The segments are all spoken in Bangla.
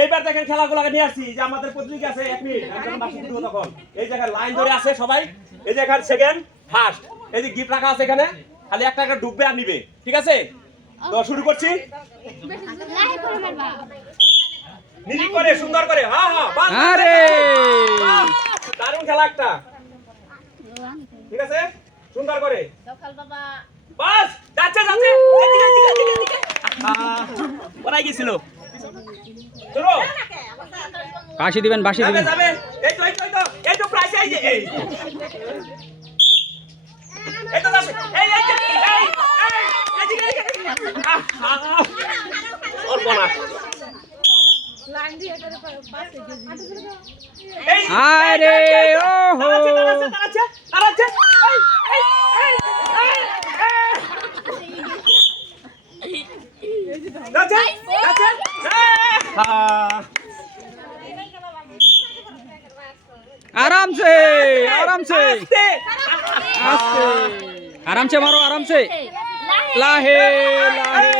এইবার দেখেন খেলাগুলোকে নিয়ে আসছি যে আমাদের প্রতিযোগী আছে 1 মিনিট একজন বাকি দিব তখন এই জায়গায় লাইন ধরে আছে সবাই এই যে এখানে সেকেন্ড ফার্স্ট এই যে গিফট রাখা আছে এখানে খালি একটা একটা ডুববে আর নিবে ঠিক আছে তো শুরু করছি নিলি করে সুন্দর করে হ্যাঁ হ্যাঁ বাস আরে দারুণ খেলা একটা ঠিক আছে সুন্দর করে সকাল বাবা বাস যাচ্ছে যাচ্ছে এদিকে ওরাই গিয়েছিল চলো বাঁশি দিবেন যাবে এই তো প্রাইস এই তো যাবে এই ওর কোনা লাইন দিয়ে করে পাশে এই আরে ওহো তারাচ্ছে आराम से मारो आराम से लाहे लाहे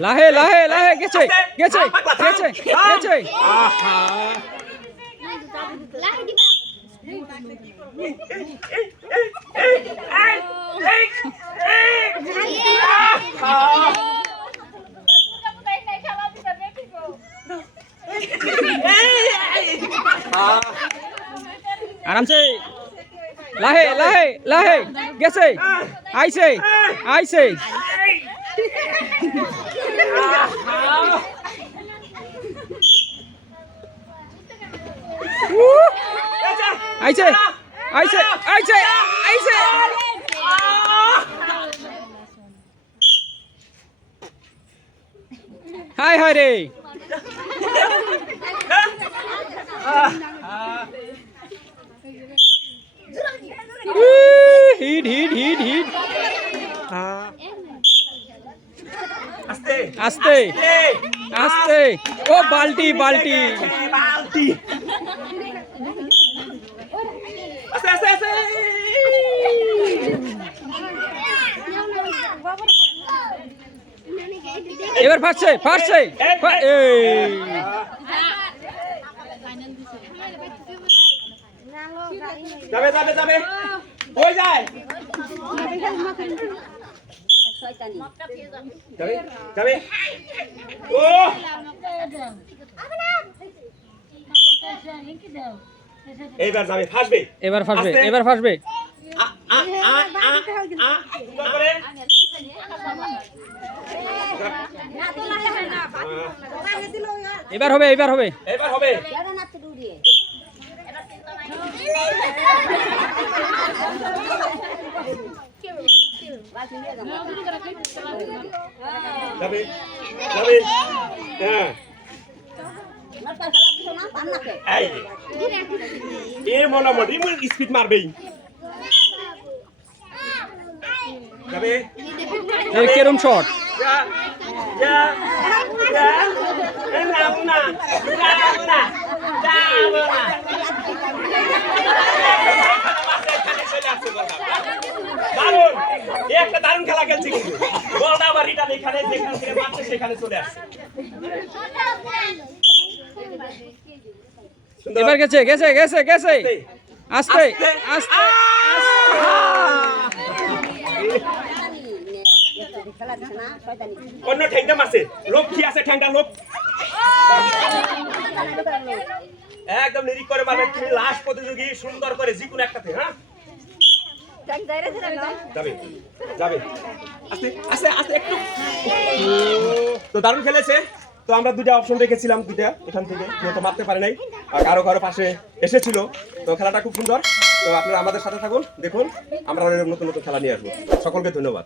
लाहे लाहे लाहे गेचे गेचे गेचे गेचे आहा लाहे दिबा आराम से लाहे लाहे लाहे गेसे आइसे आइसे आइसे आइसे आइसे आइसे हाय हाय रे हिट हिट हिट हिट आस्ते आस्ते आस्ते ओ बाल्टी बाल्टी बाल्टी आस्ते आस्ते आस्ते এবার ফাটছে ফাটছে এই যাবে যাবে যাবে কই যায় যাবে যাবে ও এবার যাবে ফাসবে এবার ফাসবে এবার ফাসবে করে এবার হবে এবার হবে এবার হবে যাবে যাবে হ্যাঁ এই মোটামুটি স্পিড মারবেই যাবে এই কেরম শট একটা দারুণ খেলা খেলছে কিন্তু বলটা আবার রিটার্ন এখানে যেখানে থেকে মারছে সেখানে চলে আসছে এবার গেছে গেছে গেছে গেছে আস্তে আস্তে অন্য ঠ্যাংটা মারছে লোক কি আছে ঠ্যাংটা লোক একদম নিরিক করে মারবে তুমি লাস্ট প্রতিযোগী সুন্দর করে যে কোনো একটাতে হ্যাঁ যাবে যাবে আস্তে আস্তে আস্তে একটু তো দারুণ খেলেছে তো আমরা দুটো অপশন রেখেছিলাম দুটো এখান থেকে কেউ তো মারতে পারে নাই আর কারো কারো পাশে এসেছিল তো খেলাটা খুব সুন্দর তো আপনারা আমাদের সাথে থাকুন দেখুন আমরা নতুন নতুন খেলা নিয়ে আসবো সকলকে ধন্যবাদ।